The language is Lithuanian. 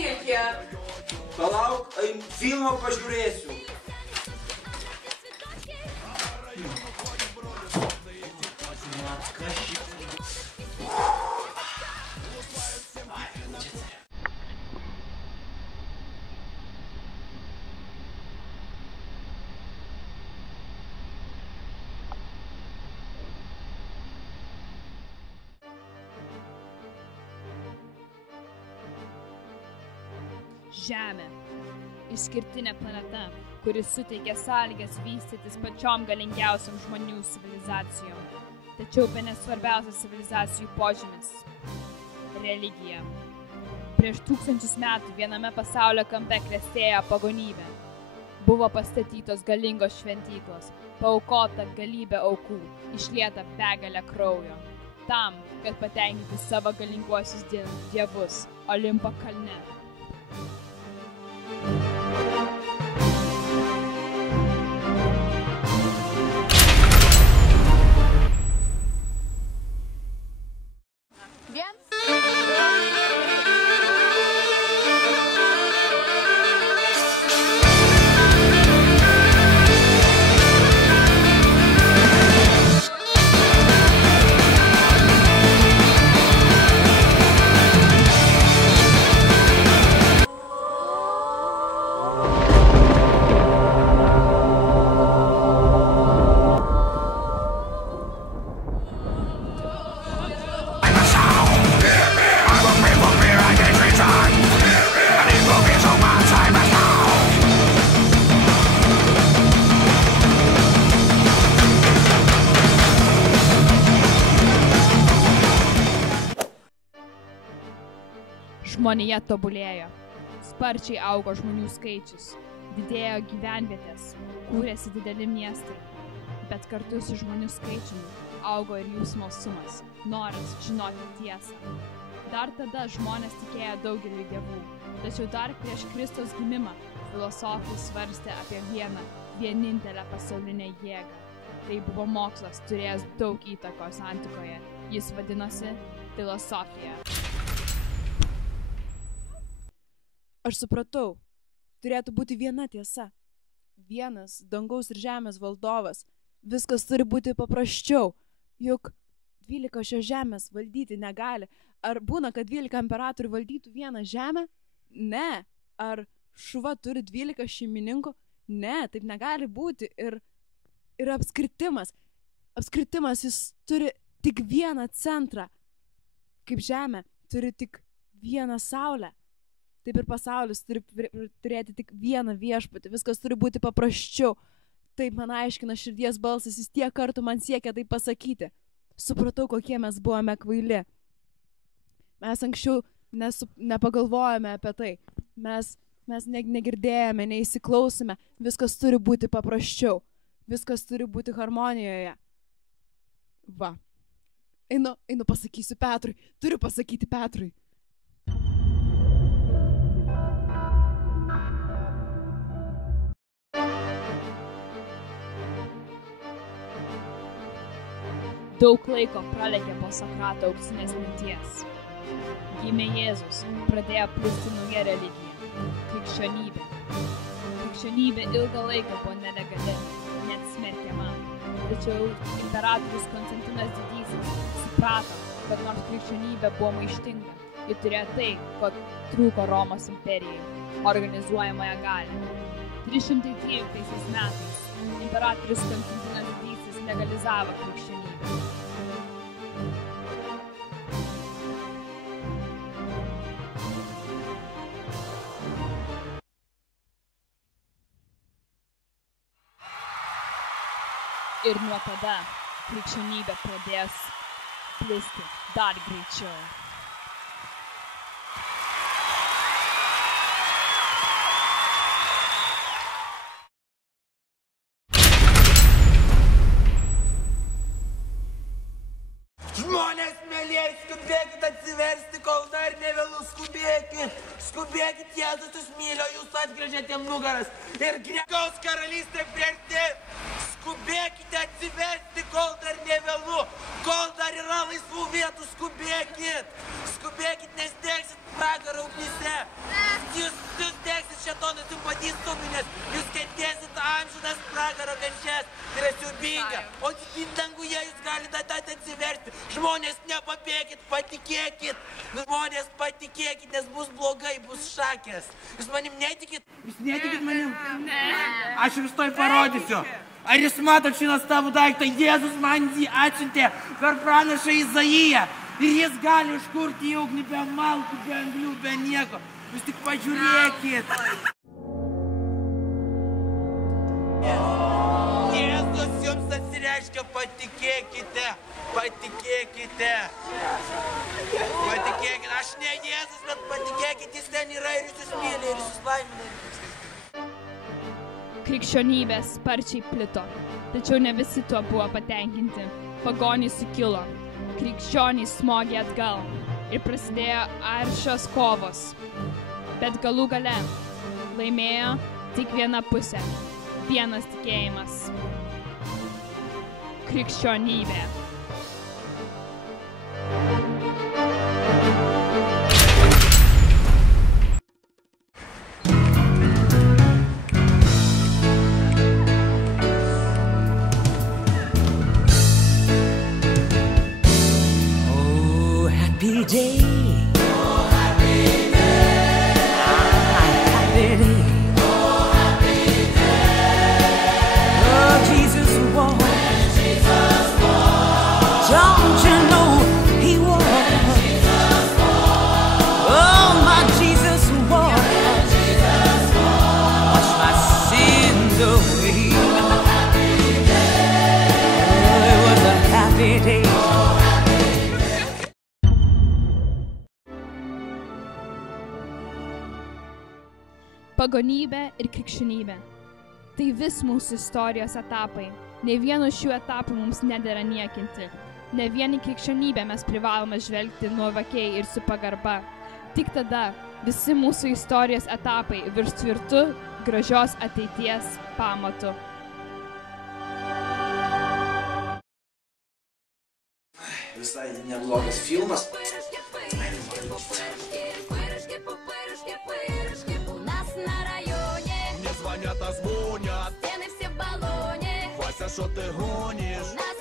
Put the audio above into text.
Vilkė. Palauk, filmą pažiūrėsiu. Žemė. Išskirtinė planeta, kuris suteikia sąlygas vystytis pačiom galingiausiam žmonių civilizacijom. Tačiau bene svarbiausias civilizacijų požymis – religija. Prieš 1000 metų viename pasaulio kampe klestėjo pagonybė. Buvo pastatytos galingos šventyklos, paaukota galybė aukų, išlieta begalė kraujo. Tam, kad patenkinti savo galinguosius dievus Olimpo kalne. Žmonija tobulėjo, sparčiai augo žmonių skaičius, didėjo gyvenvietės, kūrėsi dideli miestai, bet kartu su žmonių skaičiumi augo ir jų smalsumas, noras žinoti tiesą. Dar tada žmonės tikėjo daugeliu dievų, tačiau dar prieš Kristaus gimimą filosofai svarstė apie vienintelę pasaulinę jėgą. Tai buvo mokslas, turėjęs daug įtakos antikoje, jis vadinosi filosofija. Aš supratau, turėtų būti viena tiesa. Vienas dangaus ir žemės valdovas. Viskas turi būti paprasčiau, juk 12 šios žemės valdyti negali. Ar būna, kad 12 imperatorių valdytų vieną žemę? Ne. Ar šuva turi 12 šeimininkų? Ne, taip negali būti. Ir apskritimas. Apskritimas jis turi tik vieną centrą. Kaip žemė turi tik vieną saulę. Taip ir pasaulis turi turėti tik vieną viešpatį. Viskas turi būti paprasčiau. Taip man aiškina širdies balsas, jis tiek kartų man siekia tai pasakyti. Supratau, kokie mes buvome kvaili. Mes anksčiau nepagalvojame apie tai. Mes negirdėjome, neįsiklausime. Viskas turi būti paprasčiau. Viskas turi būti harmonijoje. Va. Einu pasakysiu Petrui. Turiu pasakyti Petrui. Daug laiko pralėkė po Sokrato auksinės minties. Gimė Jėzus, pradėjo plisti nauja religija – krikščionybė. Krikščionybė ilgą laiką buvo nelegali, net smerkiama. Tačiau imperatorius Konstantinas Didysis suprato, kad nors krikščionybė buvo maištinga, ji turėjo tai, ko trūko Romos imperijai – organizuojamąją galią. 313 metais imperatorius Konstantinas Didysis legalizavo krikščionybę. Ir nuo tada krikščionybė pradėjo plisti dar greičiau. Žmonės, mielieji, skubėkit atsiversti, kol dar nevėlu, skubėkit. Skubėkit, Jėzus jūs myli, jūs atgręžėte jam nugaras. Ir Dangaus karalystė priartė. Skubėkite atsiversti, kol dar nevėlu, kol dar yra laisvų vietų, skubėkit. Skubėkit, nes degsit pragaro ugnyse. pragaro kančias, tai yra siubinga. O tik danguje jūs galite atsiversti. Žmonės, nepabėkit, patikėkit. Žmonės, patikėkit, nes bus blogai, bus šakės. Jūs manim netikit? Jūs netikit manim? Ne. Aš jums toj parodysiu. Ar jūs matot šį nuostabų daiktą? Jėzus man jį atsiuntė per pranašą Izaiją. Ir jis gali užkurti į ugnį be malkų, be anglių, be nieko. Jūs tik pažiūrėkit. Jėzus jums atsireiškia, patikėkite. Patikėkite. Patikėkite. Aš ne Jėzus, bet patikėkite, jis ten yra ir jūs myli, ir jūs laimina. Krikščionybė sparčiai plito, tačiau ne visi tuo buvo patenkinti. Pagonys sukilo, krikščionys smogė atgal ir prasidėjo aršios kovos. Bet galų gale laimėjo tik viena pusė, vienas tikėjimas. Krikščionybė. Happy day. Oh, happy day. Happy day. Oh, happy day. Oh, Jesus walked. When Jesus walked. Don't you know he walked? When Jesus walked. Oh, my Jesus walked. When Jesus walked. Wash my sins away. Oh, happy day. Oh, it was a happy day. Pagonybė ir krikščionybė. Tai vis mūsų istorijos etapai. Ne vieno šių etapų mums nedera niekinti. Ne vien į krikščionybę mes privalome žvelgti nuovokiai ir su pagarba. Tik tada visi mūsų istorijos etapai virs tvirtu, gražios ateities pamatu. Visai neblogas filmas. Звонят, а звонят. Стены все в баллоне. Вася, что ты гонишь? Нас